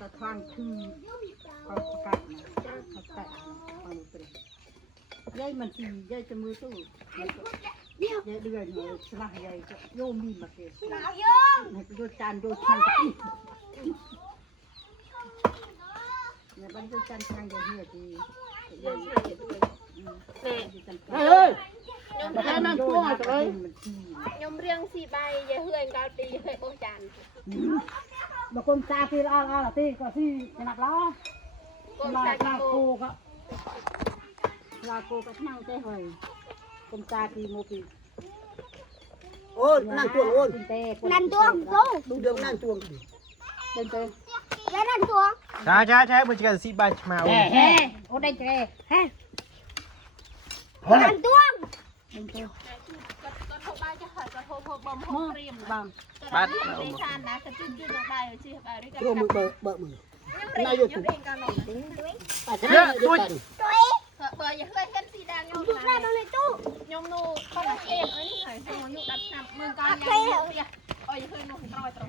ตะทางคือเอากัดนะเอาแตะเอาไปยัยมันจียัยจะมือตู้ยัยเดือนเลยสลายยัยก็โยมีมาเกะให้โยจานโยชันเนี่ยบ้านโยจานทางยัยเหี้ยดีเฮ้ยแค่นั้นตัวเลยยมเรียงสี่ใบอย่าเฮือนกาตีให้โบจานบางคนตาที่อ้อที่ก็ที่หนักล้อลาโกก็นั่งใจหอยคนตาที่โมกีโอ้นั่งตัวโอ้นั่นตัวตู้ ดูเดี๋ยวนั่งตัวเดินไปแล้วนั่นตัวใช่มึงจะกันสิบาทมาโอ้ได้เจ๊นั่นตัวก็ทบใบจะหอยก็ทบบ่มหกเรียม บังบัดในชานนะกระจุนจุนลงไปชื่อใบด้วยกัน ร่วมมือเบิกมือ นายหยุดเองกันหน่อยเยอะตุ้ยเบอร์อย่าเฮือนกันสีแดงยมนะยมนูคนละเอ็นเอ้ยหอยสมยุดับน้ำมือการยังอย่าอย่าเฮือนนูตรอยตรง